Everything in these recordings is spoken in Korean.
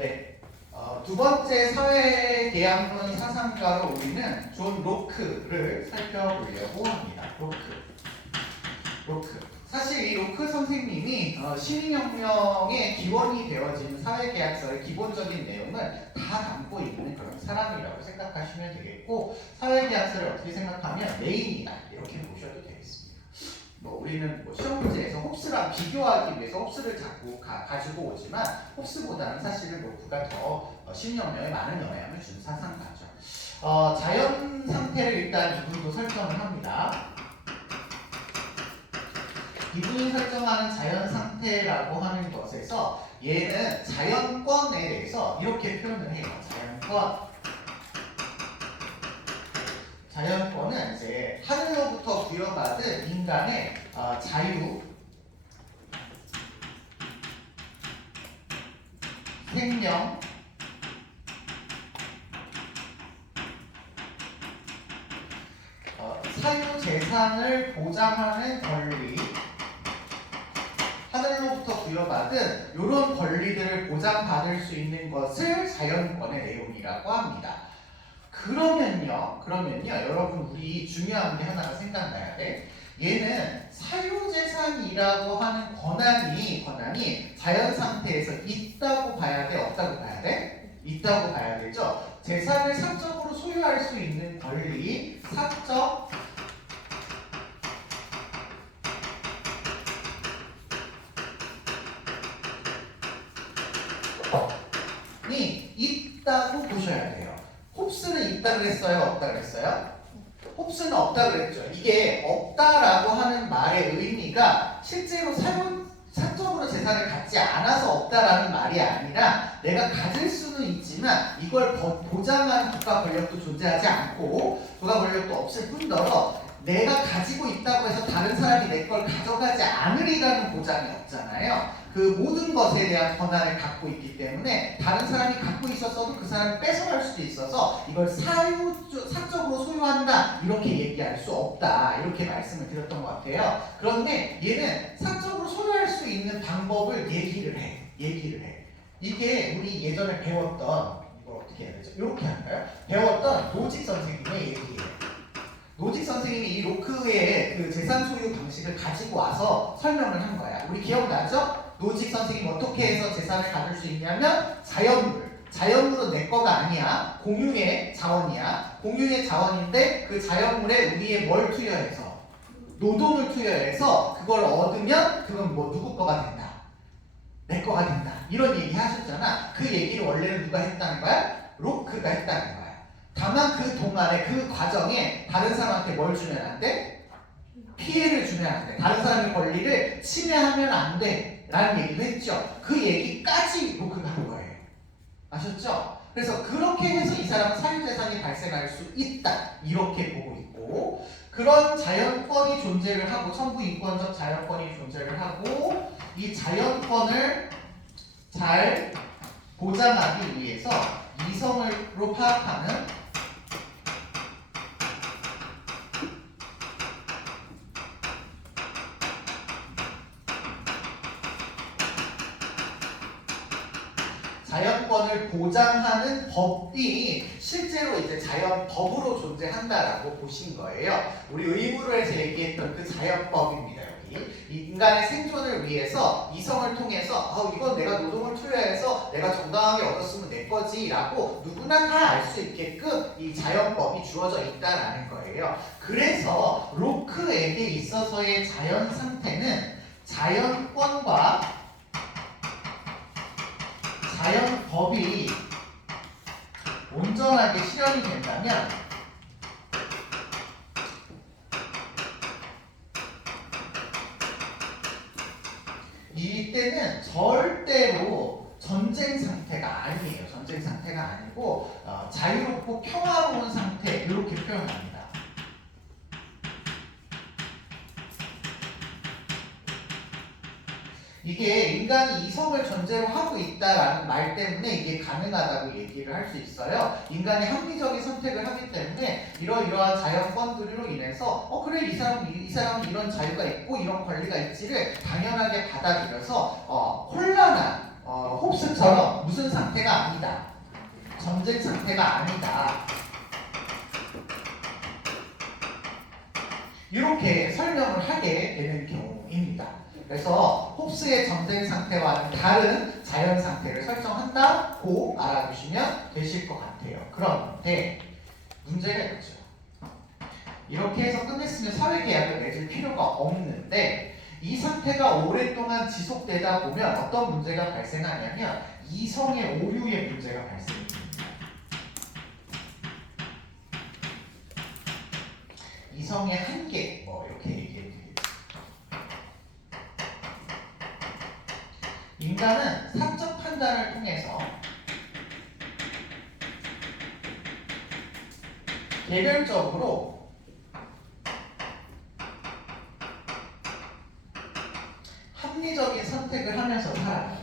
네. 두 번째 사회계약론 사상가로 우리는 존 로크를 살펴보려고 합니다. 로크. 사실 이 로크 선생님이 시민혁명의 기원이 되어진 사회계약서의 기본적인 내용을 다 담고 있는 그런 사람이라고 생각하시면 되겠고, 사회계약서를 어떻게 생각하면 메인이다 이렇게 보셔도 되겠습니다. 우리는 시험 문제에서 홉스랑 비교하기 위해서 홉스를 자꾸 가지고 오지만 홉스보다는 사실은 로크가 더 시민혁명에 많은 영향을 준 사상가죠. 자연 상태를 일단 이분도 설정을 합니다. 이분이 설정하는 자연 상태라고 하는 것에서 얘는 자연권에 대해서 이렇게 표현을 해요. 자연권은 이제 하늘로부터 부여받은 인간의 자유, 생명, 사유재산을 보장하는 권리, 하늘로부터 부여받은 이런 권리들을 보장받을 수 있는 것을 자연권의 내용이라고 합니다. 그러면요, 여러분 우리 중요한 게 하나가 생각나야 돼. 얘는 사유재산이라고 하는 권한이 자연 상태에서 있다고 봐야 돼, 없다고 봐야 돼? 있다고 봐야 되죠. 재산을 사적으로 소유할 수 있는 권리, 사적 이 있다고 보셔야 돼요. 홉스는 있다 그랬어요? 없다 그랬어요? 홉스는 없다 그랬죠. 이게 없다라고 하는 말의 의미가 실제로 사적으로 재산을 갖지 않아서 없다라는 말이 아니라 내가 가질 수는 있지만 이걸 보장하는 국가 권력도 존재하지 않고 국가 권력도 없을 뿐더러 내가 가지고 있다고 해서 다른 사람이 내 걸 가져가지 않으리라는 보장이 없잖아요. 그 모든 것에 대한 권한을 갖고 있기 때문에 다른 사람이 갖고 있었어도 그 사람이 뺏어갈 수도 있어서 이걸 사적으로 소유한다 이렇게 얘기할 수 없다 이렇게 말씀을 드렸던 것 같아요. 그런데 얘는 사적으로 소유할 수 있는 방법을 얘기를 해. 이게 우리 예전에 배웠던, 이걸 어떻게 해야 되죠? 이렇게 할까요? 배웠던 노직 선생님의 얘기예요. 노직 선생님이 이 로크의 그 재산 소유 방식을 가지고 와서 설명을 한 거야. 우리 기억나죠? 노직 선생님 어떻게 해서 재산을 가질 수 있냐면 자연물은 내 거가 아니야. 공유의 자원이야. 공유의 자원인데 그 자연물에 우리의 뭘 투여해서? 노동을 투여해서 그걸 얻으면 그건 뭐 누구 거가 된다. 내 거가 된다. 이런 얘기 하셨잖아. 그 얘기를 원래는 누가 했다는 거야? 로크가 했다는 거야. 다만 그 동안에 그 과정에 다른 사람한테 뭘 주면 안 돼? 피해를 주면 안 돼. 다른 사람의 권리를 침해하면 안 돼. 라는 얘기도 했죠. 그 얘기까지 로크가 한 거예요. 아셨죠? 그래서 그렇게 해서 이 사람은 사유재산이 발생할 수 있다. 이렇게 보고 있고, 그런 자연권이 존재를 하고, 천부인권적 자연권이 존재를 하고, 이 자연권을 잘 보장하기 위해서 이성으로 파악하는 자연권을 보장하는 법이 실제로 이제 자연법으로 존재한다라고 보신 거예요. 우리 의무로에서 얘기했던 그 자연법입니다. 여기 인간의 생존을 위해서 이성을 통해서 이건 내가 노동을 투여해서 내가 정당하게 얻었으면 내 거지라고 누구나 다 알 수 있게끔 이 자연법이 주어져 있다라는 거예요. 그래서 로크에게 있어서의 자연 상태는 자연권과 자연법이 온전하게 실현이 된다면 이때는 절대로 전쟁 상태가 아니에요. 전쟁 상태가 아니고 자유롭고 평화로운 상태 이렇게 표현합니다. 이게 인간이 이성을 전제로 하고 있다라는 말 때문에 이게 가능하다고 얘기를 할 수 있어요. 인간이 합리적인 선택을 하기 때문에 이러이러한 자연권들로 인해서 그래 이 사람은 이런 자유가 있고 이런 권리가 있지를 당연하게 받아들여서 혼란한 홉스처럼 무슨 상태가 아니다. 전쟁 상태가 아니다. 이렇게 설명을 하게 되는 경우입니다. 그래서 홉스의 전쟁 상태와는 다른 자연 상태를 설정한다고 알아두시면 되실 것 같아요. 그런데 문제가 있죠. 이렇게 해서 끝냈으면 사회계약을 맺을 필요가 없는데 이 상태가 오랫동안 지속되다 보면 어떤 문제가 발생하냐면 이성의 오류의 문제가 발생합니다. 이성의 한계, 이렇게 얘기해도 되겠죠. 인간은 사적 판단을 통해서 개별적으로 합리적인 선택을 하면서 살아요.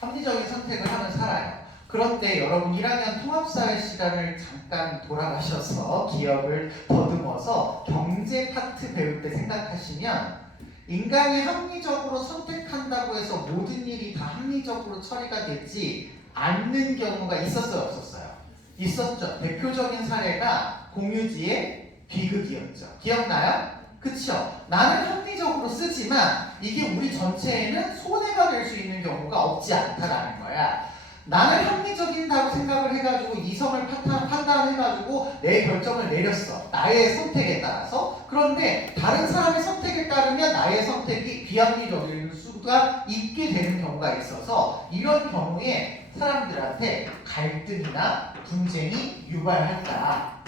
합리적인 선택을 하면서 살아요. 그런데 여러분 1학년 통합사회 시간을 잠깐 돌아가셔서 기억을 더듬어서 경제 파트 배울 때 생각하시면 인간이 합리적으로 선택한다고 해서 모든 일이 다 합리적으로 처리가 되지 않는 경우가 있었어요, 없었어요? 있었죠. 대표적인 사례가 공유지의 비극이었죠. 기억나요? 그쵸? 나는 합리적으로 쓰지만 이게 우리 전체에는 손해가 될 수 있는 경우가 없지 않다라는 거야. 나는 합리적이라고 생각을 해가지고 이성을 판단해가지고 내 결정을 내렸어. 나의 선택에 따라서. 그런데 다른 사람의 선택에 따르면 나의 선택이 비합리적일 수가 있게 되는 경우가 있어서 이런 경우에 사람들한테 갈등이나 분쟁이 유발한다.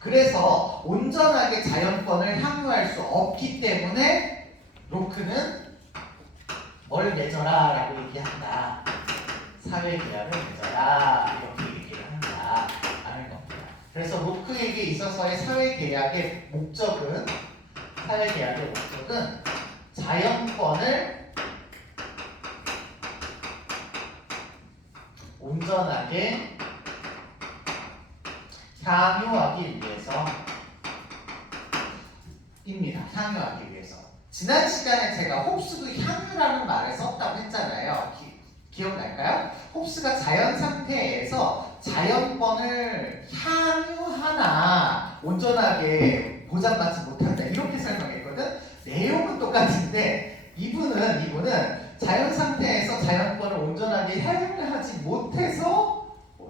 그래서 온전하게 자연권을 향유할 수 없기 때문에 로크는 뭘 맺어라 라고 얘기한다. 사회계약을 맺어라 이렇게 얘기를 한다 라는 겁니다. 그래서 로크에게 있어서의 사회계약의 목적은 자연권을 온전하게 향유하기 위해서입니다. 향유하기 위해서. 지난 시간에 제가 홉스도 향유라는 말을 썼다고 했잖아요. 기억날까요? 홉스가 자연 상태에서 자연권을 향유하나 온전하게 보장받지 못한다 이렇게 설명했거든. 내용은 똑같은데 이분은 자연 상태에서 자연권을 온전하게 향유하지 못해서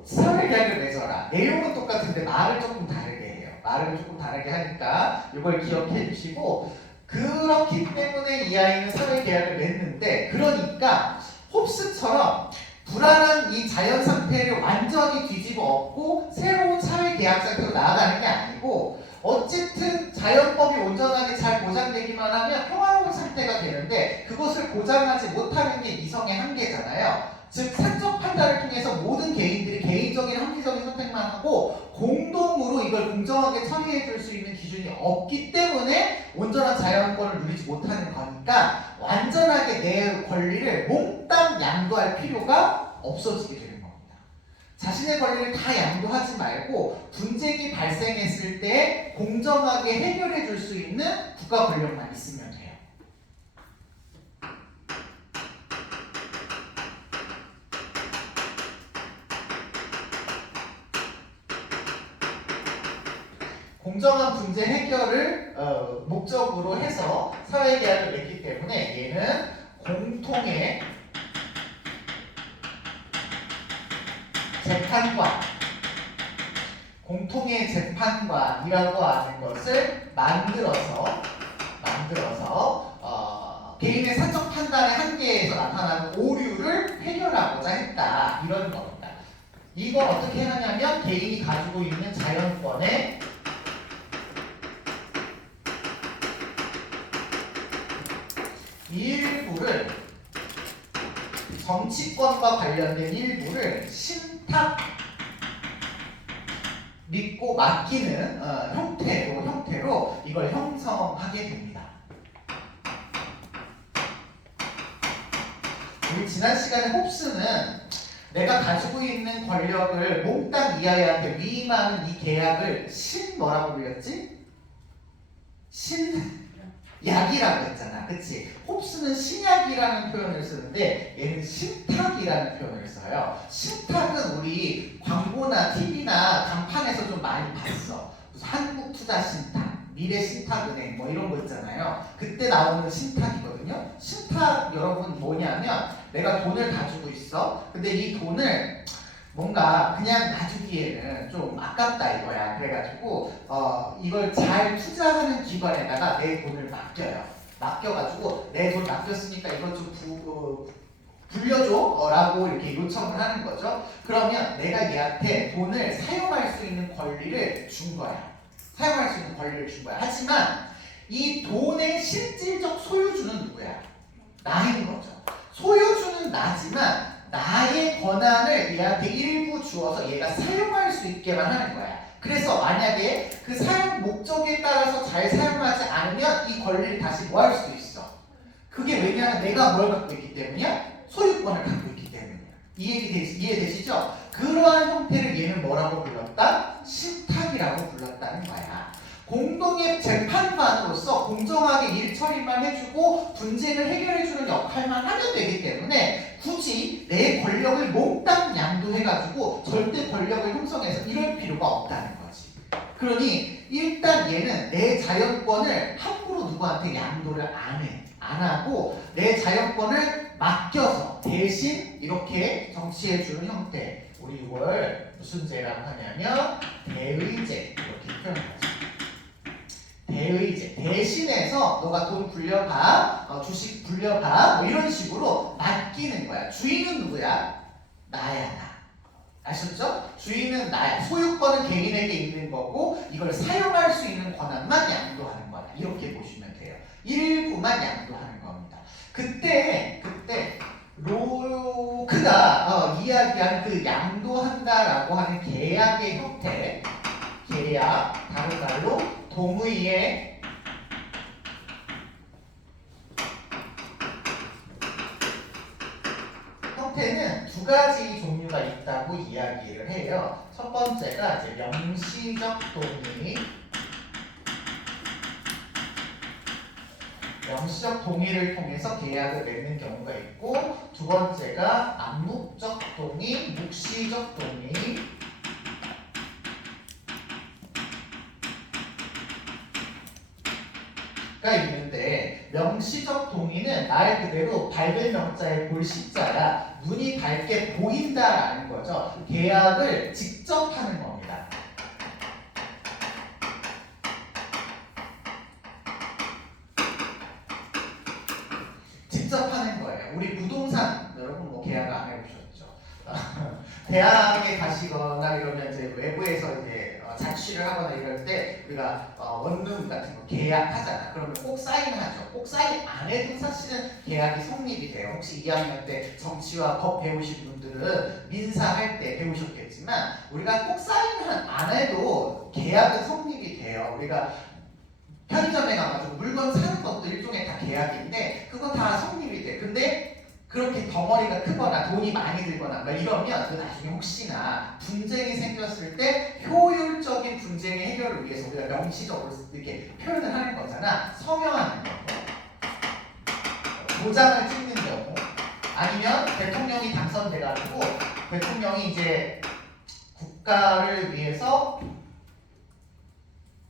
사회계약을 맺어라. 내용은 똑같은데 말을 조금 다르게 해요. 말을 조금 다르게 하니까 이걸 기억해 주시고 그렇기 때문에 이 아이는 사회계약을 맺는데 그러니까 홉스처럼 불안한 이 자연 상태를 완전히 뒤집어 엎고 새로운 사회계약 상태로 나아가는 게 아니고 어쨌든 자연법이 온전하게 잘 보장되기만 하면 평화로운 상태가 되는데 그것을 보장하지 못하는 게 이성의 한계잖아요. 즉 사적 판단을 통해서 모든 개인들이 개인적인 합리적인 선택만 하고 공동으로 이걸 공정하게 처리해 줄 수 있는 기준이 없기 때문에 온전한 자연권을 누리지 못하는 거니까 완전하게 내 권리를 몽땅 양도할 필요가 없어지게 되는 겁니다. 자신의 권리를 다 양도하지 말고 분쟁이 발생했을 때 공정하게 해결해 줄 수 있는 국가 권력만 있으면 돼요. 공정한 분쟁 해결을 목적으로 해서 사회계약을 맺기 때문에 얘는 공통의 재판관이라고 하는 것을 만들어서 개인의 사적 판단의 한계에서 나타나는 오류를 해결하고자 했다 이런 겁니다. 이걸 어떻게 하냐면 개인이 가지고 있는 자연권의 일부를 정치권과 관련된 일부를 신탁 믿고 맡기는 형태로 이걸 형성하게 됩니다. 우리 지난 시간에 홉스는 내가 가지고 있는 권력을 몽땅 이하야한테 위임하는 이 계약을 뭐라고 불렸지? 약이라고 했잖아. 그치? 홉스는 신약이라는 표현을 쓰는데 얘는 신탁이라는 표현을 써요. 신탁은 우리 광고나 TV나 간판에서 좀 많이 봤어. 무슨 한국투자신탁, 미래신탁은행 뭐 이런 거 있잖아요. 그때 나오는 신탁이거든요. 신탁 여러분 뭐냐면 내가 돈을 가지고 있어. 근데 이 돈을 뭔가 그냥 놔두기에는 좀 아깝다 이거야. 그래가지고 이걸 잘 투자하는 기관에다가 내 돈을 맡겨요. 맡겨가지고 내 돈 맡겼으니까 이것 좀 불려줘 라고 이렇게 요청을 하는 거죠. 그러면 내가 얘한테 돈을 사용할 수 있는 권리를 준 거야. 사용할 수 있는 권리를 준 거야. 하지만 이 돈의 실질적 소유주는 누구야? 나인 거죠. 소유주는 나지만 나의 권한을 얘한테 일부 주어서 얘가 사용할 수 있게만 하는 거야. 그래서 만약에 그 사용 목적에 따라서 잘 사용하지 않으면 이 권리를 다시 뭐 할 수도 있어. 그게 왜냐하면 내가 뭘 갖고 있기 때문이야? 소유권을 갖고 있기 때문이야. 이해되시죠? 그러한 형태를 얘는 뭐라고 불렀다? 신탁이라고 불렀다는 거야. 공동의 재판관으로서 공정하게 일 처리만 해주고 분쟁을 해결해주는 역할만 하면 되기 때문에 굳이 내 권력을 몽땅 양도해가지고 절대 권력을 형성해서 이럴 필요가 없다는 거지. 그러니 일단 얘는 내 자연권을 함부로 누구한테 양도를 안 해. 안 하고 내 자연권을 맡겨서 대신 이렇게 정치해주는 형태. 우리 이걸 무슨 죄라고 하냐면 대의죄 이렇게 표현하죠. 대의제 대신해서 너가 돈 굴려봐, 주식 굴려봐 뭐 이런 식으로 맡기는 거야. 주인은 누구야? 나야 나. 아셨죠? 주인은 나야. 소유권은 개인에게 있는 거고 이걸 사용할 수 있는 권한만 양도하는 거야. 이렇게 보시면 돼요. 일부만 양도하는 겁니다. 그때 로크가 이야기한 그 양도한다라고 하는 계약의 형태, 계약 다른 말로 동의의 형태는 두 가지 종류가 있다고 이야기를 해요. 첫 번째가 이제 명시적 동의. 명시적 동의를 통해서 계약을 맺는 경우가 있고, 두 번째가 암묵적 동의, 묵시적 동의. 가 있는데 명시적 동의는 말 그대로 밝은 명자에 볼 시자야. 눈이 밝게 보인다라는 거죠. 계약을 직접 하는 겁니다. 직접 하는 거예요. 우리 부동산 여러분 뭐 계약 안 해보셨죠? 대학에 가시거나 이러면 이제 외부에서 이제 자취를 하거나 이럴 때 우리가 원룸 같은 거 계약하잖아. 그러면 꼭 사인하죠. 꼭 사인 안 해도 사실은 계약이 성립이 돼요. 혹시 2학년 때 정치와 법 배우신 분들은 민사할 때 배우셨겠지만 우리가 꼭 사인 안 해도 계약은 성립이 돼요. 우리가 편의점에 가가지고 물건 사는 것도 일종의 다 계약인데 그거 다 성립이 돼. 근데 그렇게 덩어리가 크거나 돈이 많이 들거나 막 이러면 그 나중에 혹시나 분쟁이 생겼을 때 효율적인 분쟁의 해결을 위해서 우리가 명시적으로 이렇게 표현을 하는 거잖아. 서명하는 경우, 도장을 찍는 경우, 아니면 대통령이 당선돼가지고 대통령이 이제 국가를 위해서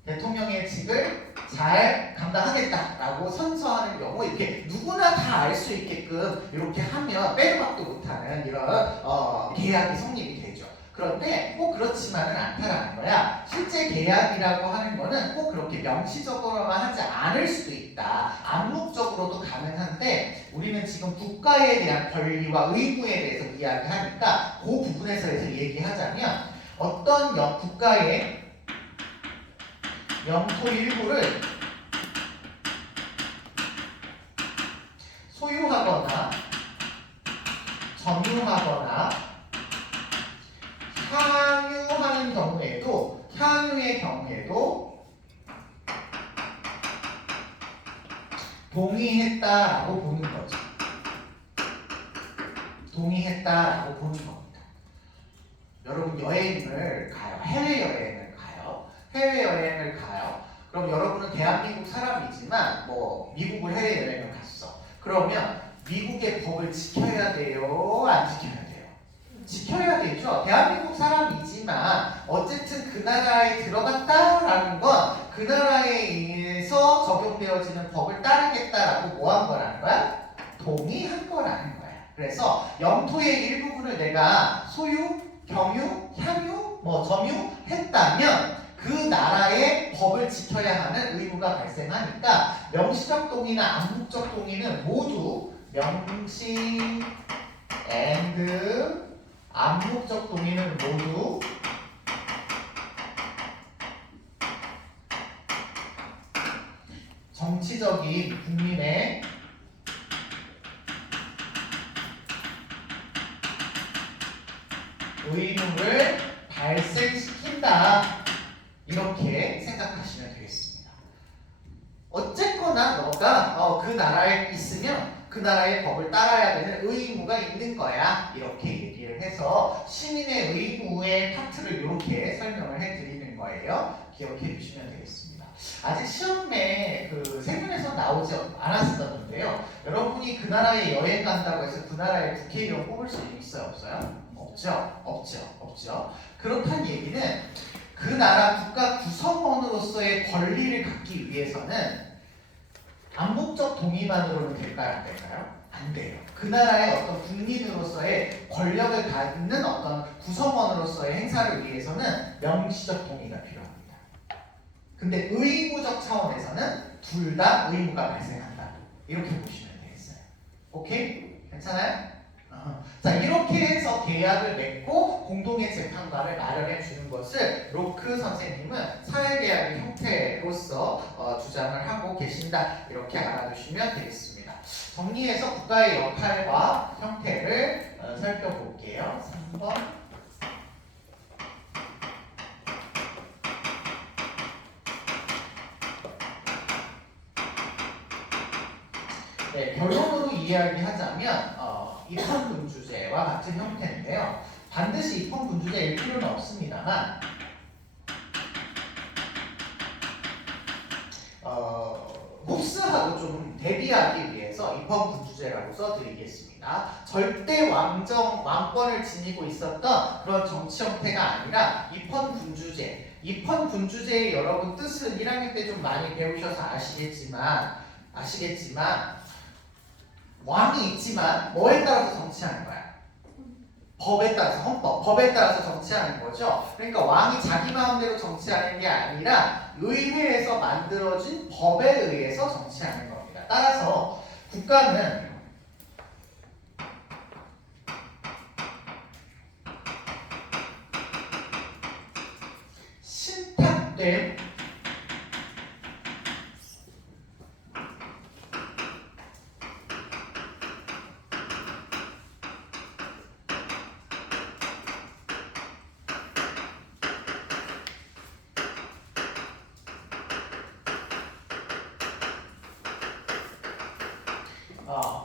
대통령의 직을 잘 감당하겠다라고 선서하는 경우 이렇게 누구나 다 알 수 있게끔 이렇게 하면 빼도 박도 못하는 이런 계약이 성립이 되죠. 그런데 꼭 그렇지만은 않다라는 거야. 실제 계약이라고 하는 거는 꼭 그렇게 명시적으로만 하지 않을 수도 있다. 암묵적으로도 가능한데 우리는 지금 국가에 대한 권리와 의무에 대해서 이야기하니까 그 부분에서 얘기하자면 어떤 국가의 영토 일부를 소유하거나 점유하거나 향유하는 경우에도 향유의 경우에도 동의했다라고 보는 거죠. 동의했다라고 보는 겁니다. 여러분 여행을 가요. 해외여행을 가요. 해외여행을 가요. 그럼 여러분은 대한민국 사람이지만 뭐 미국을 해외여행을 갔어. 그러면 미국의 법을 지켜야 돼요? 안 지켜야 돼요? 지켜야 되죠. 대한민국 사람이지만 어쨌든 그 나라에 들어갔다라는 건 그 나라에 의해서 적용되어지는 법을 따르겠다라고 뭐 한 거라는 거야? 동의한 거라는 거야. 그래서 영토의 일부분을 내가 소유, 경유, 향유, 뭐 점유했다면 그 나라의 법을 지켜야 하는 의무가 발생하니까 명시적 동의나 암묵적 동의는 모두 명시 and 암묵적 동의는 모두 정치적인 국민의 의무를 발생시킨다. 이렇게 생각하시면 되겠습니다. 어쨌거나 너가 그 나라에 있으면 그 나라의 법을 따라야 되는 의무가 있는 거야. 이렇게 얘기를 해서 시민의 의무의 파트를 이렇게 설명을 해드리는 거예요. 기억해 주시면 되겠습니다. 아직 시험에 그 세면에서 나오지 않았었는데요. 여러분이 그 나라에 여행 간다고 해서 그 나라의 국회의원 뽑을 수 있어요? 없어요? 없죠. 그렇다는 얘기는 그 나라 국가 구성원으로서의 권리를 갖기 위해서는 암묵적 동의만으로는 될까요? 안 될까요? 안 돼요. 그 나라의 어떤 국민으로서의 권력을 갖는 어떤 구성원으로서의 행사를 위해서는 명시적 동의가 필요합니다. 근데 의무적 차원에서는 둘 다 의무가 발생한다. 이렇게 보시면 되겠어요. 오케이? 괜찮아요? 자, 이렇게 해서 계약을 맺고 공동의 재판관을 마련해 주는 것을 로크 선생님은 사회계약의 형태로서 주장을 하고 계신다. 이렇게 알아두시면 되겠습니다. 정리해서 국가의 역할과 형태를 살펴볼게요. 3번. 네, 결론으로 이야기하자면 입헌군주제와 같은 형태인데요. 반드시 입헌군주제일 필요는 없습니다만 홉스하고 좀 대비하기 위해서 입헌군주제라고 써드리겠습니다. 절대 왕권을 지니고 있었던 그런 정치 형태가 아니라 입헌군주제. 입헌군주제의 여러분 뜻은 1학년 때 좀 많이 배우셔서 아시겠지만 왕이 있지만 뭐에 따라서 정치하는 거야? 법에 따라서, 헌법, 법에 따라서 정치하는 거죠. 그러니까 왕이 자기 마음대로 정치하는 게 아니라 의회에서 만들어진 법에 의해서 정치하는 겁니다. 따라서 국가는 신탁된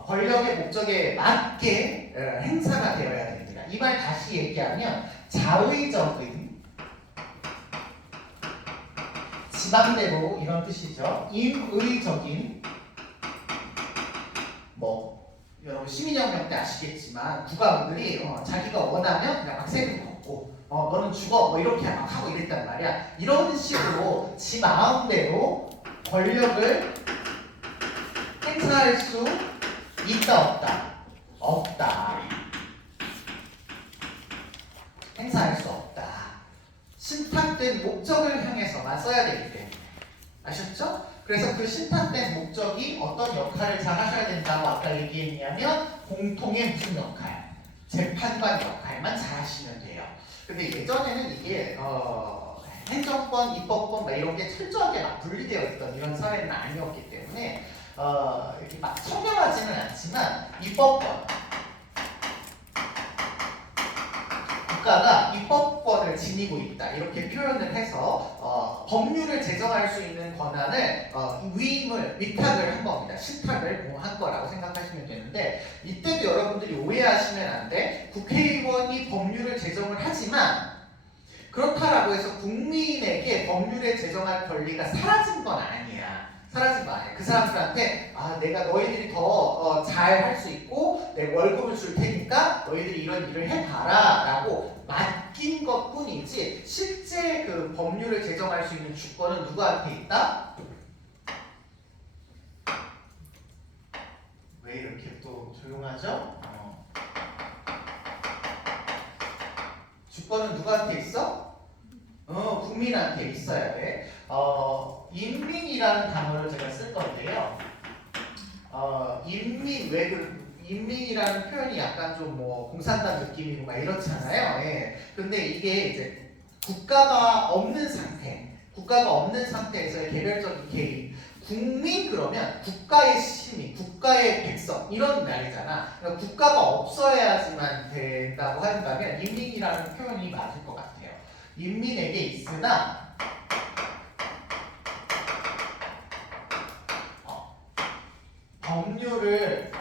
권력의 목적에 맞게 행사가 되어야 됩니다. 이 말 다시 얘기하면 자의적인 지맘대로 이런 뜻이죠. 임의적인 뭐 여러분 시민혁명 때 아시겠지만 국가원들이 자기가 원하면 그냥 막 세금 걷고 너는 죽어 뭐 이렇게 막 하고 이랬단 말이야. 이런 식으로 지 마음대로 권력을 행사할 수 있다 없다. 행사할 수 없다. 신탁된 목적을 향해서만 써야 되기 때문에. 아셨죠? 그래서 그 신탁된 목적이 어떤 역할을 잘 하셔야 된다고 아까 얘기했냐면 공통의 무슨 역할? 재판관 역할만 잘 하시면 돼요. 근데 예전에는 이게 행정권, 입법권 막 이런 게 철저하게 막 분리되어 있던 이런 사회는 아니었기 때문에 이렇게 막 청렴하지는 않지만 입법권, 국가가 입법권을 지니고 있다 이렇게 표현을 해서 법률을 제정할 수 있는 권한을 위임을 위탁을 한 겁니다. 신탁을 한 거라고 생각하시면 되는데 이때도 여러분들이 오해하시면 안 돼. 국회의원이 법률을 제정을 하지만 그렇다라고 해서 국민에게 법률을 제정할 권리가 사라진 건 아니야. 사라진 거 아니야. 그 사람들한테 내가 너희들이 더 잘 할 수 있고 내 월급을 줄 테니까 너희들이 이런 일을 해봐라 라고 맡긴 것 뿐이지 실제 그 법률을 제정할 수 있는 주권은 누구한테 있다? 왜 이렇게 또 조용하죠? 주권은 누구한테 있어? 국민한테 있어야 돼. 인민이라는 단어를 제가 쓸 건데요. 인민이라는 표현이 약간 좀 뭐 공산당 느낌이고 막 이렇잖아요. 예. 근데 이게 이제 국가가 없는 상태에서의 개별적인 개인, 국민 그러면 국가의 시민, 국가의 백성 이런 말이잖아. 그러니까 국가가 없어야지만 된다고 한다면 인민이라는 표현이 맞을 것 같아요. 인민에게 있으나 법률을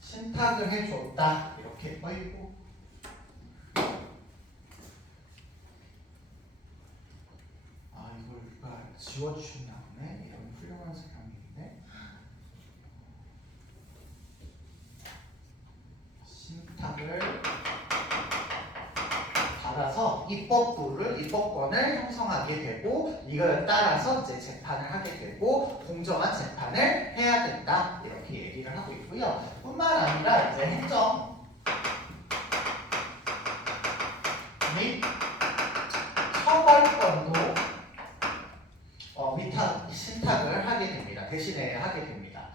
신탁을 해줬다 이렇게 어이고 이걸 지워주시면 나오네. 이런 훌륭한 사람인데 신탁을 받아서 입법권을 형성하게 되고 이걸 따라서 이제 재판을 하게 되고 공정한 재판을 해야 된다 이렇게 얘기를 하고 있고요. 뿐만 아니라 이제 행정 및 처벌권도 신탁을 하게 됩니다. 대신에 하게 됩니다.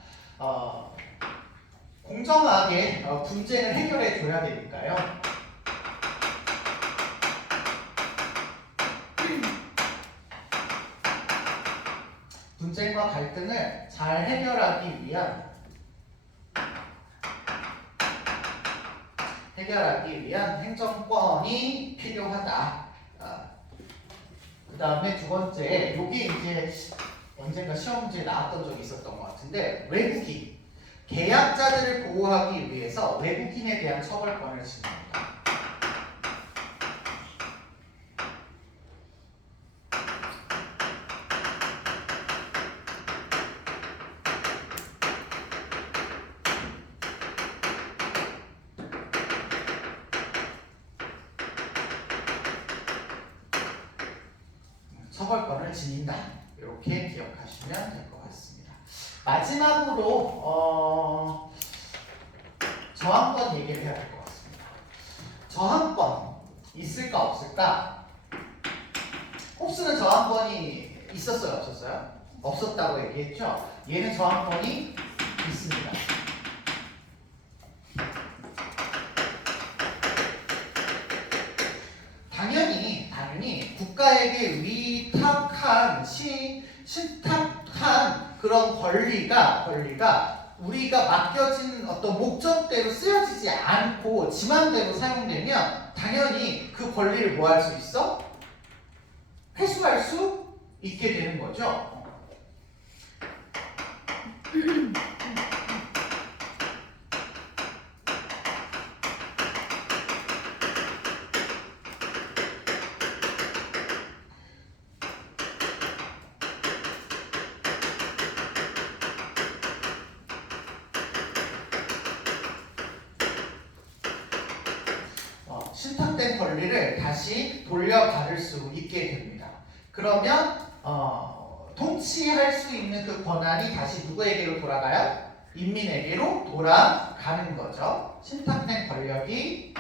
공정하게 분쟁을 해결해 줘야 되니까요. 분쟁과 갈등을 잘 해결하기 위한 행정권이 필요하다. 그 다음에 두 번째, 요게 이제 언젠가 시험 문제에 나왔던 적이 있었던 것 같은데 외국인, 계약자들을 보호하기 위해서 외국인에 대한 처벌권을 지닙니다. 처벌권을 지닌다. 이렇게 기억하시면 될 것 같습니다. 마지막으로 저항권 얘기를 해야 될 것 같습니다. 저항권 있을까 없을까? 홉스는 저항권이 있었어요 없었어요? 없었다고 얘기했죠? 얘는 저항권이 있습니다. 당연히 국가에게 신탁한 그런 권리가 우리가 맡겨진 어떤 목적대로 쓰여지지 않고 지 맘대로 사용되면 당연히 그 권리를 뭐 할 수 있어? 회수할 수 있게 되는 거죠. 신탁된 권리를 다시 돌려받을 수 있게 됩니다. 그러면 통치할 수 있는 그 권한이 다시 누구에게로 돌아가요? 인민에게로 돌아가는 거죠. 신탁된 권력이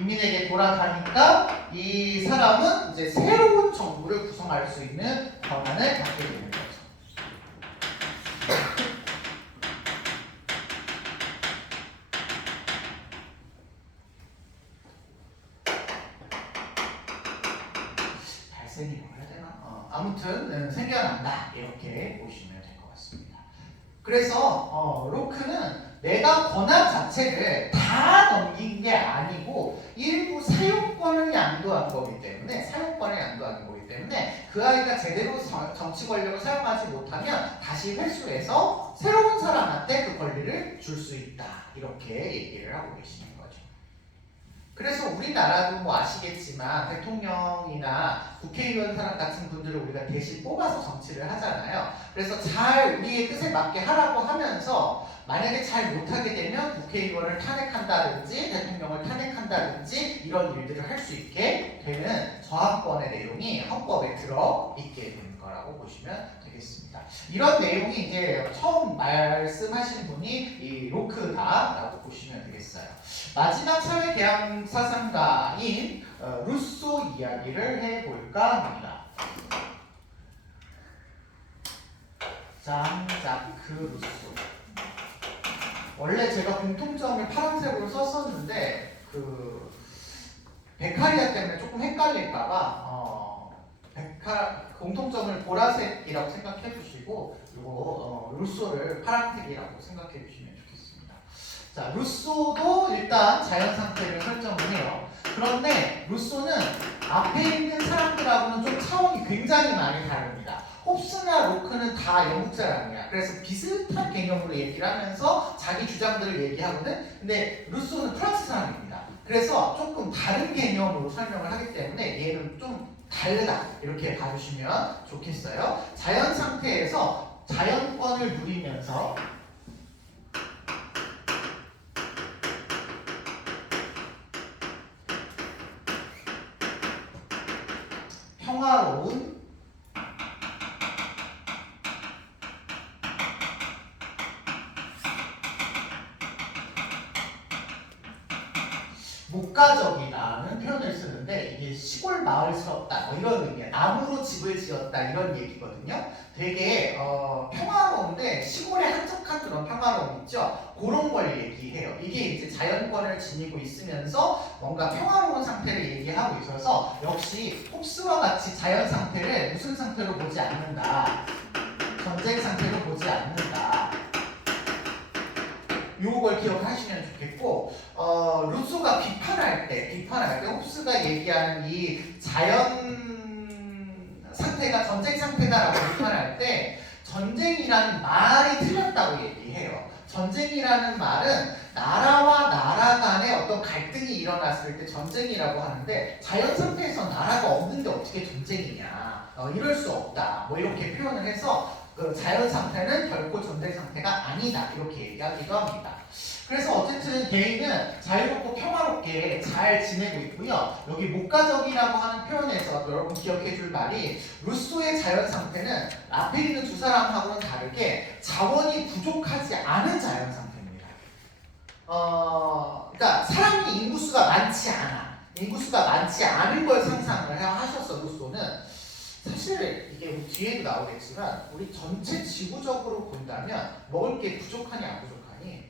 인민에게 돌아가니까 이 사람은 이제 새로운 정부를 구성할 수 있는 권한을 갖게 되는 거죠. 발생이라고 해야 되나? 아무튼 생겨난다 이렇게 보시면 될 것 같습니다. 그래서 로크는 내가 권한 자체를 다 넘긴 게 아니고 일부 사용권을 양도한 거기 때문에 그 아이가 제대로 정치 권력을 사용하지 못하면 다시 회수해서 새로운 사람한테 그 권리를 줄 수 있다 이렇게 얘기를 하고 계시는 거죠. 그래서 우리나라도 뭐 아시겠지만 대통령이나 국회의원 사람 같은 분들을 우리가 대신 뽑아서 정치를 하잖아요. 그래서 잘 우리의 뜻에 맞게 하라고 하면서 만약에 잘 못하게 되면 국회의원을 탄핵한다든지 대통령을 탄핵한다든지 이런 일들을 할 수 있게 되는 저항권의 내용이 헌법에 들어있게 되는 거라고 보시면 되겠습니다. 이런 내용이 이제 처음 말씀하신 분이 이 로크다라고 보시면 되겠어요. 마지막 사회 개혁 사상가인 루소 이야기를 해볼까 합니다. 장자크 루소. 원래 제가 공통점을 파란색으로 썼었는데 그 베카리아 때문에 조금 헷갈릴까봐 공통점을 보라색이라고 생각해 주시고 그리고 루소를 파란색이라고 생각해 주시면 좋겠습니다. 자, 루소도 일단 자연 상태를 설정을 해요. 그런데 루소는 앞에 있는 사람들하고는 좀 차원이 굉장히 많이 다릅니다. 홉스나 로크는 다 영국 사람이야. 그래서 비슷한 개념으로 얘기를 하면서 자기 주장들을 얘기하거든. 근데 루소는 프랑스 사람입니다. 그래서 조금 다른 개념으로 설명을 하기 때문에 얘는 좀 다르다 이렇게 봐주시면 좋겠어요. 자연 상태에서 자연권을 누리면서 평화로운 목가적이라는 표현을 쓰는데 이게 시골 마을스럽다 뭐 이런 의미야. 나무로 집을 지었다 이런 얘기거든요. 되게 평화로운데 시골에 한적한 그런 평화로움 있죠. 그런 걸 얘기해요. 이게 이제 자연권을 지니고 있으면서 뭔가 평화로운 상태를 얘기하고 있어서 역시 홉스와 같이 자연 상태를 무슨 상태로 보지 않는다. 전쟁 상태로 보지 않는다. 요걸 기억하시면 좋겠고 루소가 비판할 때 홉스가 얘기하는 이 자연 상태가 전쟁 상태다라고 비판할 때 전쟁이라는 말이 틀렸다고 얘기해요. 전쟁이라는 말은 나라와 나라 간의 어떤 갈등이 일어났을 때 전쟁이라고 하는데 자연 상태에서 나라가 없는데 어떻게 전쟁이냐 이럴 수 없다 뭐 이렇게 표현을 해서 그 자연 상태는 결코 전쟁 상태가 아니다 이렇게 얘기하기도 합니다. 그래서 어쨌든 개인은 자유롭고 평화롭게 잘 지내고 있고요. 여기 목가적이라고 하는 표현에서 여러분 기억해 줄 말이 루소의 자연 상태는 앞에 있는 두 사람하고는 다르게 자원이 부족하지 않은 자연 상태입니다. 그러니까 사람이 인구수가 많지 않은 걸 상상을 하셨어 루소는. 사실 이게 뒤에도 나오겠지만 우리 전체 지구적으로 본다면 먹을 게 부족하니 안 부족하니?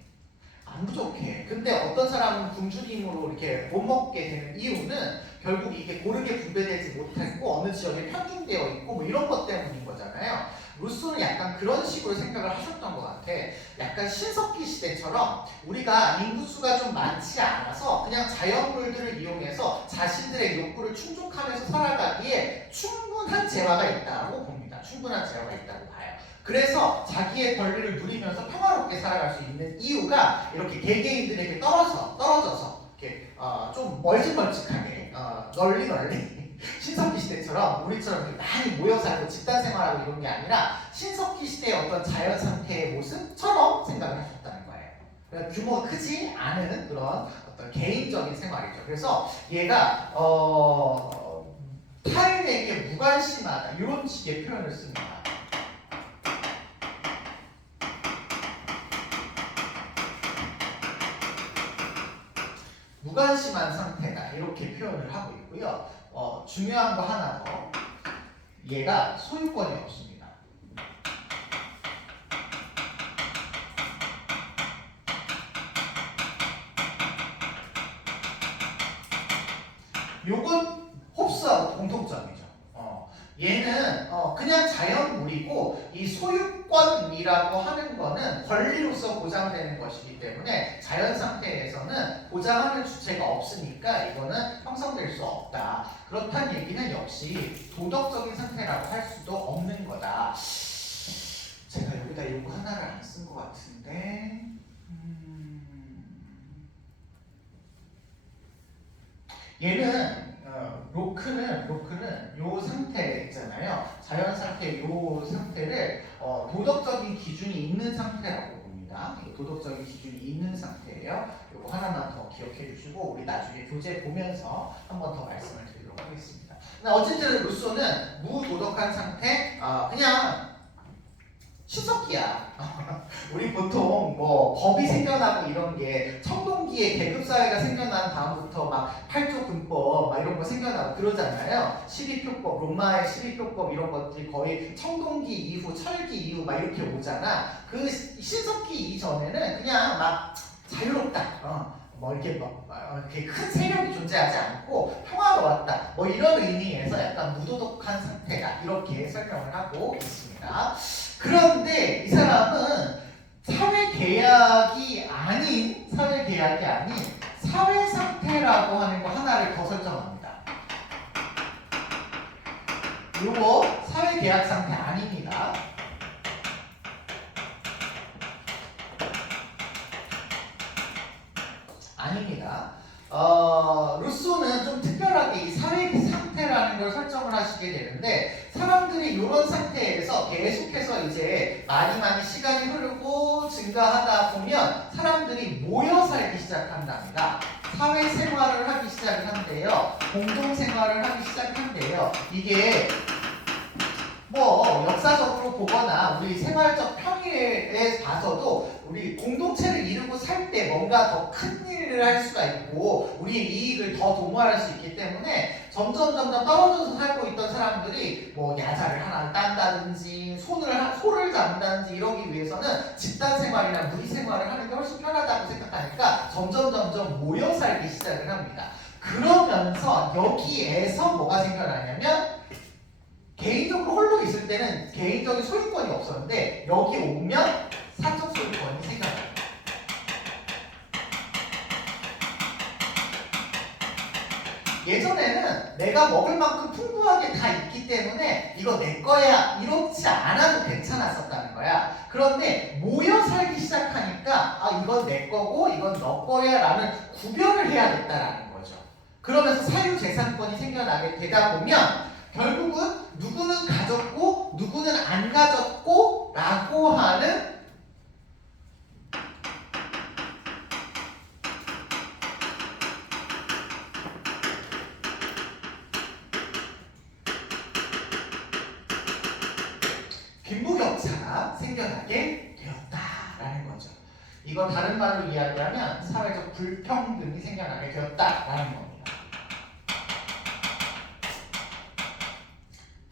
안 부족해. 근데 어떤 사람은 굶주림으로 이렇게 못 먹게 되는 이유는 결국 이게 고르게 분배되지 못했고 어느 지역에 편중되어 있고 뭐 이런 것 때문인 거잖아요. 루소는 약간 그런 식으로 생각을 하셨던 것 같아. 약간 신석기 시대처럼 우리가 인구수가 좀 많지 않아서 그냥 자연물들을 이용해서 자신들의 욕구를 충족하면서 살아가기에 충분한 재화가 있다고 봅니다. 충분한 재화가 있다고 봐요. 그래서 자기의 권리를 누리면서 평화롭게 살아갈 수 있는 이유가 이렇게 개개인들에게 떨어져서 이렇게 좀 멀찍멀찍하게 널리 신석기 시대처럼 우리처럼 이렇게 많이 모여 살고 집단 생활하고 이런 게 아니라 신석기 시대의 어떤 자연 상태의 모습처럼 생각을 하셨다는 거예요. 그러니까 규모가 크지 않은 그런 어떤 개인적인 생활이죠. 그래서 얘가 타인에게 무관심하다 이런 식의 표현을 씁니다. 무관심한 상태다 이렇게 표현을 하고 있고요. 중요한 거 하나 더. 얘가 소유권이 없습니다. 요건 홉스하고 공통점이죠. 얘는 그냥 자연물이고 이 소유권이라고 하는 거는 권리로서 보장되는 것이기 때문에 자연 상태에서는 보장하는 주체가 없으니까 이거는 형성될 수 없다. 그렇다는 얘기는 역시 도덕적인 상태라고 할 수도 없는 거다. 제가 여기다 요거 하나를 안 쓴 것 같은데 얘는 로크는 요 상태 있잖아요. 자연 상태 요 상태를 도덕적인 기준이 있는 상태라고 봅니다. 도덕적인 기준이 있는 상태예요. 요거 하나만 더 기억해 주시고 우리 나중에 교재 보면서 한 번 더 말씀을 드리도록 하겠습니다. 어쨌든 루소는 무도덕한 상태, 그냥 추석기야. 우리 보통 뭐 법이 생겨나고 이런 게 청동기에 계급사회가 생겨난 다음부터 막 8조 군법 막 이런 거 생겨나고 그러잖아요. 12표법, 로마의 12표법 이런 것들이 거의 청동기 이후, 철기 이후 막 이렇게 오잖아. 그 신석기 이전에는 그냥 막 자유롭다. 뭐 이렇게 이렇게 큰 세력이 존재하지 않고 평화로웠다. 뭐 이런 의미에서 약간 무도덕한 상태다. 이렇게 설명을 하고 있습니다. 그런데 이 사람은 사회계약이 아닌 사회상태라고 하는 거 하나를 더 설정합니다. 요거 사회계약 상태 아닙니다. 아닙니다. 루소는 좀 특별하게 이 사회 상태라는 걸 설정을 하시게 되는데 사람들이 이런 상태에서 계속해서 이제 많이 시간이 흐르고 증가하다 보면 사람들이 모여 살기 시작한답니다. 사회생활을 하기 시작을 한대요. 공동생활을 하기 시작한대요. 이게 뭐 역사적으로 보거나 우리 생활적 평일에 봐서도 우리 공동체를 이루고 살 때 뭔가 더 큰 일을 할 수가 있고 우리의 이익을 더 도모할 수 있기 때문에 점점 떨어져서 살고 있던 사람들이 뭐 야자를 하나 딴다든지 소를 잡는다든지 이러기 위해서는 집단 생활이나 무리 생활을 하는 게 훨씬 편하다고 생각하니까 점점 모여 살기 시작을 합니다. 그러면서 여기에서 뭐가 생겨나냐면 개인적으로 홀로 있을 때는 개인적인 소유권이 없었는데 여기 오면 사적 소유권이 생겨나요. 예전에는 내가 먹을 만큼 풍부하게 다 있기 때문에 이거 내 거야 이렇지 않아도 괜찮았었다는 거야. 그런데 모여 살기 시작하니까 이건 내 거고 이건 너 거야 라는 구별을 해야겠다라는 거죠. 그러면서 사유재산권이 생겨나게 되다 보면 결국은 누구는 가졌고 누구는 안 가졌고 라고 하는 빈부격차가 생겨나게 되었다라는 거죠. 이건 다른 말로 이야기하면 사회적 불평등이 생겨나게 되었다라는 겁니다.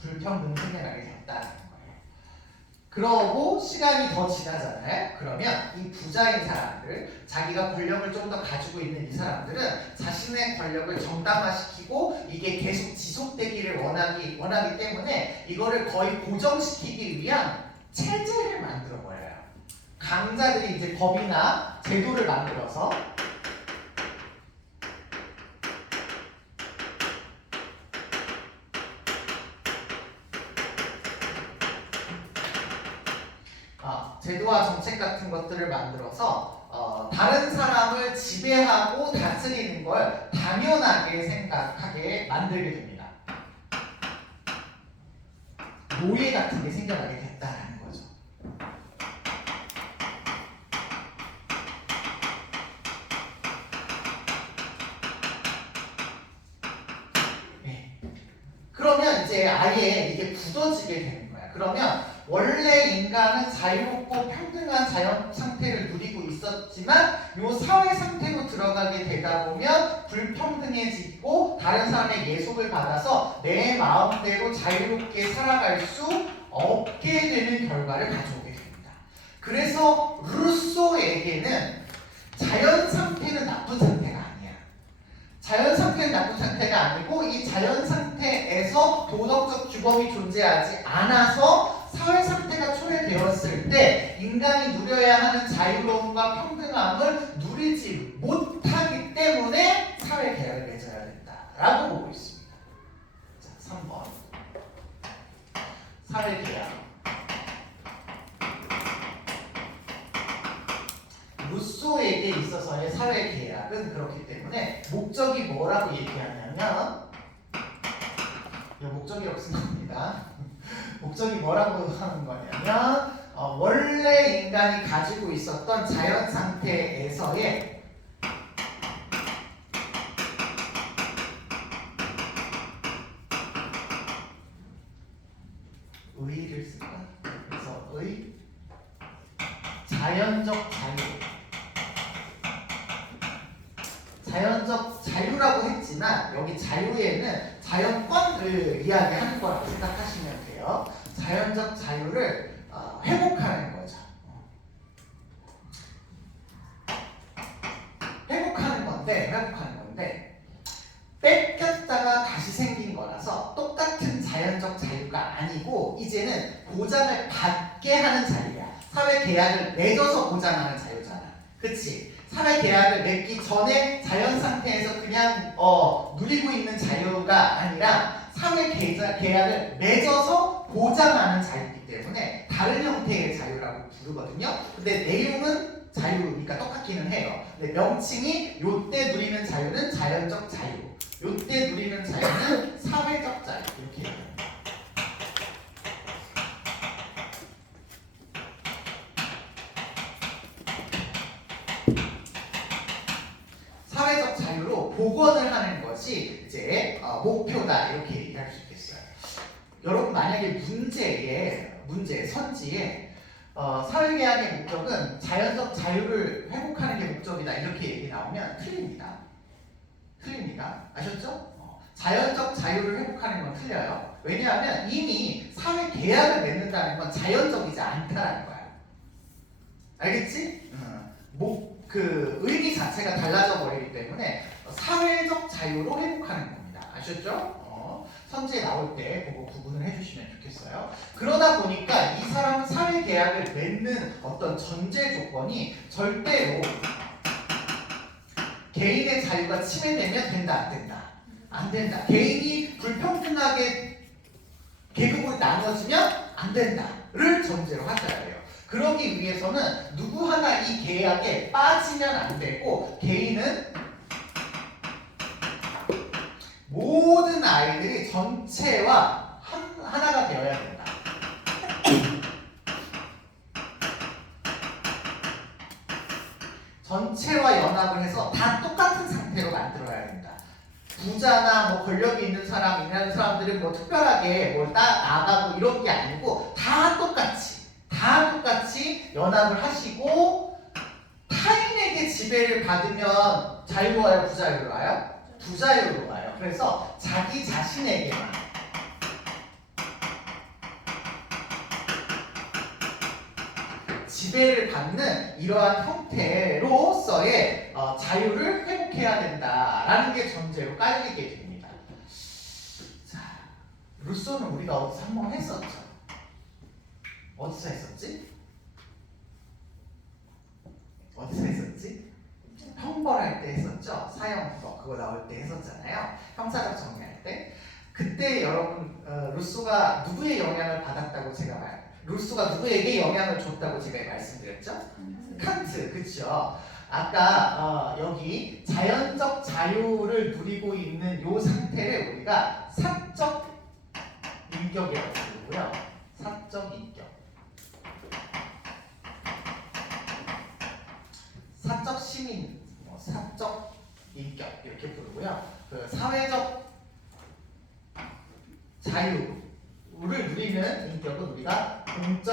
불평등이 생겨나게 되었다는 거예요. 그러고 시간이 더 지나잖아요. 그러면 이 부자인 사람들, 자기가 권력을 좀 더 가지고 있는 이 사람들은 자신의 권력을 정당화시키고 이게 계속 지속되기를 원하기 때문에 이거를 거의 고정시키기 위한 체제를 만들어 버려요. 강자들이 이제 법이나 제도를 만들어서 제도와 정책 같은 것들을 만들어서 다른 사람을 지배하고 다스리는 걸 당연하게 생각하게 만들게 됩니다. 노예 같은 게 생겨나게 됐다는 거죠. 네. 그러면 이제 아예 이게 굳어지게 되는 거야. 그러면 원래 인간은 자유롭고 평등한 자연 상태를 누리고 있었지만 이 사회 상태로 들어가게 되다 보면 불평등해지고 다른 사람의 예속을 받아서 내 마음대로 자유롭게 살아갈 수 없게 되는 결과를 가져오게 됩니다. 그래서 루소에게는 자연 상태는 나쁜 상태가 아니야. 자연 상태는 나쁜 상태가 아니고 이 자연 상태에서 도덕적 규범이 존재하지 않아서 사회 상태가 초래되었을 때 인간이 누려야 하는 자유로움과 평등함을 누리지 못하기 때문에 사회 계약을 맺어야 된다라고 보고 있습니다. 자, 3번. 사회 계약. 루소에게 있어서의 사회 계약은 그렇기 때문에 목적이 뭐라고 얘기하냐면 이 목적이 없은 겁니다. 목적이 뭐라고 하는 거냐면 원래 인간이 가지고 있었던 자연 상태에서의 의를 쓸까? 그래서 의 자연적 자유 자연적 자유라고 했지만 여기 자유에는 자연권을 이야기하는 거라고 생각하시면 돼요. 자연적 자유를 회복하는 거죠. 회복하는 건데 뺏겼다가 다시 생긴 거라서 똑같은 자연적 자유가 아니고 이제는 보장을 받게 하는 자유야. 사회 계약을 맺어서 보장하는 자유잖아. 그치? 사회 계약을 맺기 전에 자연 상태에서 그냥 누리고 있는 자유가 아니라 사회 계약을 맺어서 보장하는 자유이기 때문에 다른 형태의 자유라고 부르거든요. 근데 내용은 자유니까 똑같기는 해요. 근데 명칭이 요때 누리는 자유는 자연적 자유, 요때 누리는 자유는 사회적 자유 이렇게 해요. 사회적 자유로 복원을 하는 것이 이제 목표다 이렇게 얘기할 수 있겠어요. 여러분 만약에 선지에 사회계약의 목적은 자연적 자유를 회복하는 게 목적이다 이렇게 얘기 나오면 틀립니다. 아셨죠? 자연적 자유를 회복하는 건 틀려요. 왜냐하면 이미 사회계약을 맺는다는 건 자연적이지 않다는 거야. 알겠지? 그 의미 자체가 달라져 버리기 때문에 사회적 자유로 회복하는 겁니다. 아셨죠? 선지에 나올 때 그거 구분을 해주시면 좋겠어요. 그러다 보니까 이 사람은 사회 계약을 맺는 어떤 전제 조건이 절대로 개인의 자유가 침해되면 된다, 안 된다? 안 된다. 개인이 불평등하게 계급으로 나눠지면 안 된다를 전제로 하셔야 돼요. 그러기 위해서는 누구 하나 이 계약에 빠지면 안 되고 개인은 모든 아이들이 전체와 하나가 되어야 된다. 전체와 연합을 해서 다 똑같은 상태로 만들어야 된다. 부자나 뭐 권력이 있는 사람이라는 사람들은 뭐 특별하게 뭘 나가고 이런 게 아니고 다 똑같이 연합을 하시고 타인에게 지배를 받으면 자유로워요, 부자유로워요? 부자유로워요. 그래서 자기 자신에게만 지배를 받는 이러한 형태로서의 자유를 회복해야 된다라는 게 전제로 깔리게 됩니다. 자, 루소는 우리가 어디서 한번 했었죠? 어디서 했었지? 형벌할 때 했었죠? 사형법 그거 나올 때 했었잖아요. 형사적 정의할 때. 그때 여러분 루소가 누구의 영향을 받았다고 루소가 누구에게 영향을 줬다고 제가 말씀드렸죠? 칸트, 그쵸? 아까 여기 자연적 자유를 누리고 있는 이 상태를 우리가 사적 인격이라고 부르고요. 사적 인격. 사적 시민, 사적 인격 이렇게 부르고요. 그 사회적 자유를 누리는 인격은 우리가 공적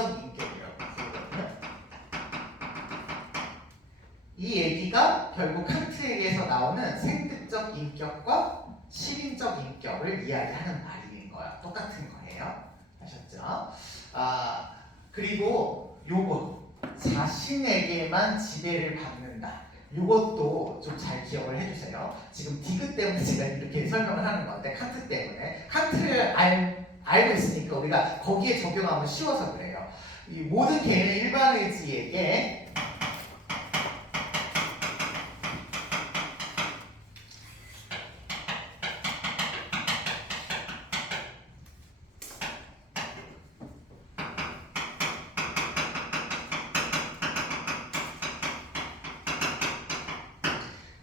이 얘기가 결국 칸트에게서 나오는 생득적 인격과 실인적 인격을 이야기하는 말인 거야. 똑같은 거예요. 아셨죠? 그리고 요거 자신에게만 지배를 받는다. 요것도 좀 잘 기억을 해주세요. 지금 디귿 때문에 제가 이렇게 설명을 하는 건데 칸트 때문에 칸트를 알고 있으니까 우리가 거기에 적용하면 쉬워서 그래요. 이 모든 개인의 일반 의지에게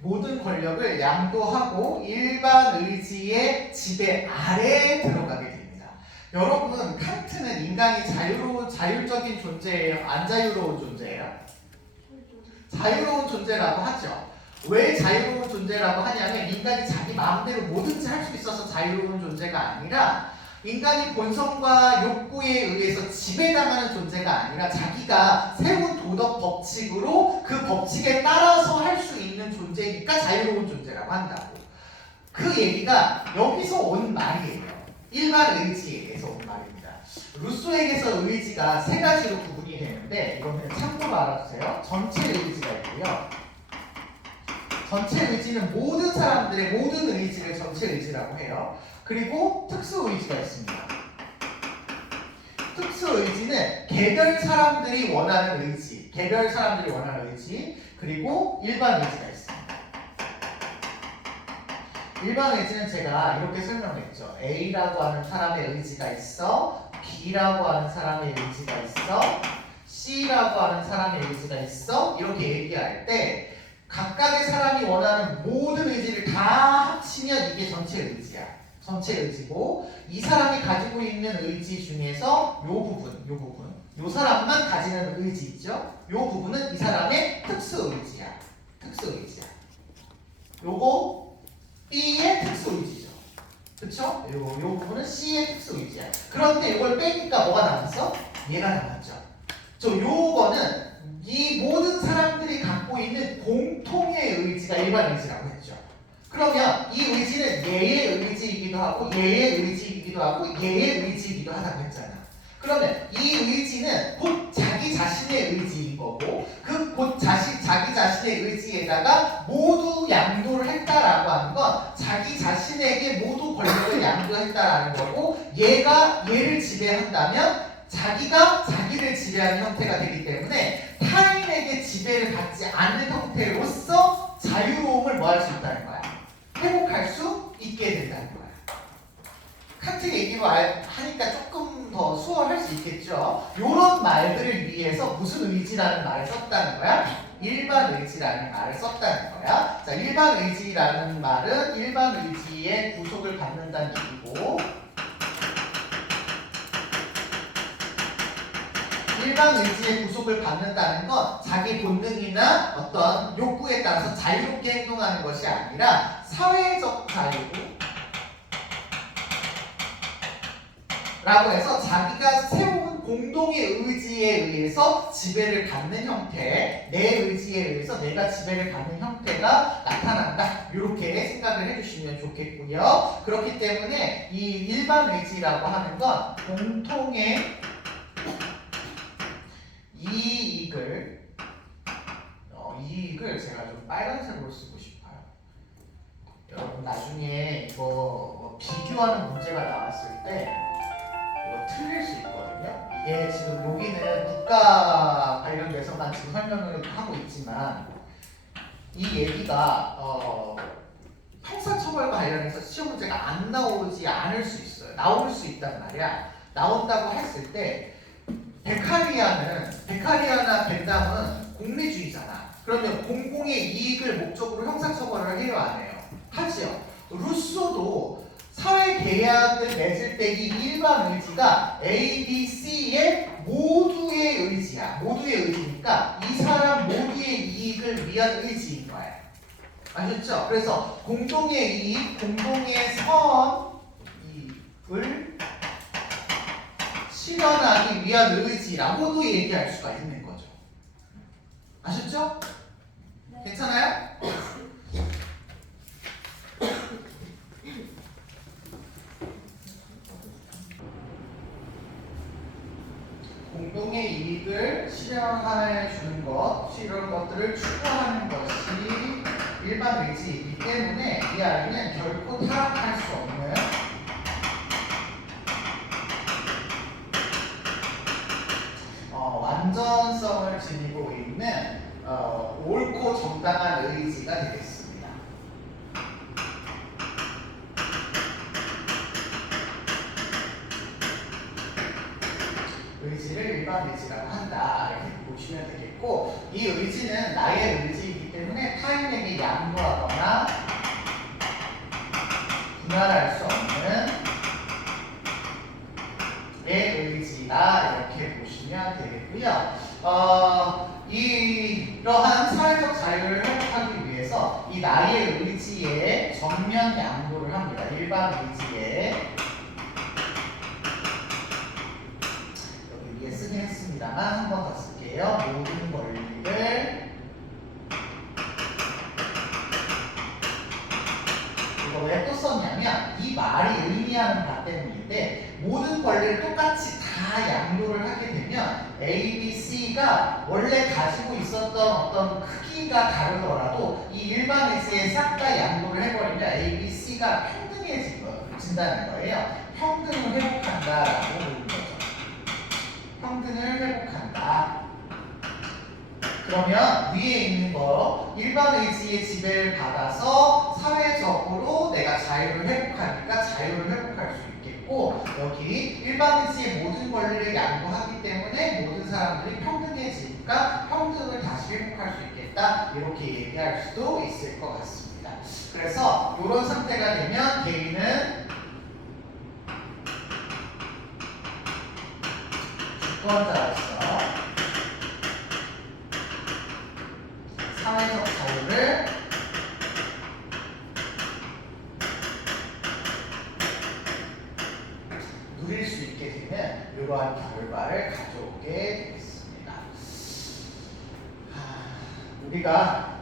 모든 권력을 양도하고 일반 의지의 지배 아래에 들어가게 됩니다. 여러분, 칸트는 인간이 자율적인 존재예요? 안 자유로운 존재예요? 자유로운 존재라고 하죠. 왜 자유로운 존재라고 하냐면 인간이 자기 마음대로 뭐든지 할 수 있어서 자유로운 존재가 아니라 인간이 본성과 욕구에 의해서 지배당하는 존재가 아니라 자기가 세운 도덕 법칙으로 그 법칙에 따라서 할 수 있는 존재니까 자유로운 존재라고 한다고. 그 얘기가 여기서 온 말이에요. 일반 의지에서 온 말입니다. 루소에게서 의지가 세 가지로 구분이 되는데 이거는 참고로 알아주세요. 전체 의지가 있고요. 전체 의지는 모든 사람들의 모든 의지를 전체 의지라고 해요. 그리고 특수 의지가 있습니다. 특수 의지는 개별 사람들이 원하는 의지, 그리고 일반 의지가 있습니다. 일반 의지는 제가 이렇게 설명했죠. A라고 하는 사람의 의지가 있어, B라고 하는 사람의 의지가 있어, C라고 하는 사람의 의지가 있어. 이렇게 얘기할 때 각각의 사람이 원하는 모든 의지를 다 합치면 이게 전체 의지야. 전체 의지고 이 사람이 가지고 있는 의지 중에서 요 사람만 가지는 의지 있죠? 요 부분은 이 사람의 특수 의지야. 요거 B의 특수 의지죠. 그쵸? 요 부분은 C의 특수 의지야. 그런데 이걸 빼니까 뭐가 남았어? 얘가 남았죠. 요거는 이 모든 사람들이 갖고 있는 공통의 의지가 일반 의지라고 했죠. 그러면 이 의지는 얘의 의지이기도 하고 얘의 의지이기도 하고 얘의 의지이기도 하다고 했잖아. 그러면 이 의지는 곧 자기 자신의 의지인 거고 그 곧 자기 자신의 의지에다가 모두 양도를 했다라고 하는 건 자기 자신에게 모두 권력을 양도했다라는 거고 얘가 얘를 지배한다면 자기가 자기를 지배하는 형태가 되기 때문에 타인에게 지배를 받지 않는 형태로서 자유로움을 뭐 할 수 있다는 거야? 회복할 수 있게 된다는 거야. 칸트 얘기로 하니까 조금 더 수월할 수 있겠죠. 이런 말들을 위해서 무슨 의지라는 말을 썼다는 거야? 일반 의지라는 말을 썼다는 거야. 자, 일반 의지라는 말은 일반 의지의 구속을 받는다는 얘기고 일반 의지의 구속을 받는다는 건 자기 본능이나 어떤 욕구에 따라서 자유롭게 행동하는 것이 아니라 사회적 자유 라고 해서 자기가 세운 공동의 의지에 의해서 지배를 받는 형태, 내 의지에 의해서 내가 지배를 받는 형태가 나타난다. 이렇게 생각을 해주시면 좋겠고요. 그렇기 때문에 이 일반 의지라고 하는 건 공통의 이익을 제가 좀 빨간색으로 쓰고 싶어요. 여러분 나중에 이거 비교하는 문제가 나왔을 때 이거 틀릴 수 있거든요. 이게 지금 여기는 국가 관련돼서만 지금 설명을 하고 있지만 이 얘기가 형사처벌과 관련해서 시험 문제가 안 나오지 않을 수 있어요. 나올 수 있단 말이야. 나온다고 했을 때 베카리아나 벤담은 공리주의잖아. 그러면 공공의 이익을 목적으로 형사처벌을 해요, 안 해요? 하지요. 루소도 사회 계약을 맺을 때 이 일반 의지가 A, B, C의 모두의 의지야. 모두의 의지니까 이 사람 모두의 이익을 위한 의지인 거야. 아셨죠? 그래서 공동의 이익, 공동의 선익을 실현하기 위한 의지라고도 얘기할 수가 있는 거죠. 아셨죠? 네. 괜찮아요? 공동의 이익을 실현해 주는 것, 이런 것들을 추구하는 것이 일반 의지이기 때문에 이 아이는 결코 타락할 수 없는 완전성을 지니고 있는 옳고 정당한 의지가 되겠습니다. 의지를 일반 의지라고 한다 이렇게 보시면 되겠고, 이 의지는 나의 의지이기 때문에 타인에게 양보하거나 분할할 수 없는 내 의지다 이렇게 보시면 되겠고요. 이러한 사회적 자유를 회복하기 위해서 이 나의 의지에 전면 양보를 합니다. 일반 의지에 여기 위에 쓰긴 했습니다만 한 번 더 쓸게요. 모든 권리를 이거 왜 또 썼냐면 이 말이 의미하는 바 때문인데, 모든 권리를 똑같이 다 양도를 하게 되면 A, B, C가 원래 가지고 있었던 어떤 크기가 다르더라도 이 일반 의지에 싹 다 양도를 해버리면 A, B, C가 평등해진다는 거예요. 평등을 회복한다라고 보는 거죠. 평등을 회복한다. 그러면 위에 있는 거 일반 의지의 지배를 받아서 사회적으로 내가 자유를 회복하니까 자유를 회복할 수 있겠고, 여기 일반 의지의 모든 권리를 양보하기 때문에 모든 사람들이 평등해지니까 평등을 다시 회복할 수 있겠다 이렇게 얘기할 수도 있을 것 같습니다. 그래서 이런 상태가 되면 개인은 주권자로서 사회적 자유를 누릴 수 있게 되는 이러한 결과를 가져오게 되겠습니다. 우리가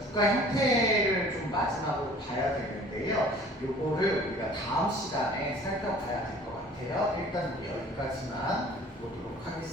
국가 형태를 좀 마지막으로 봐야 되는데요. 요거를 우리가 다음 시간에 살펴봐야 될 것 같아요. 일단 우리 여기까지만 보도록 하겠습니다.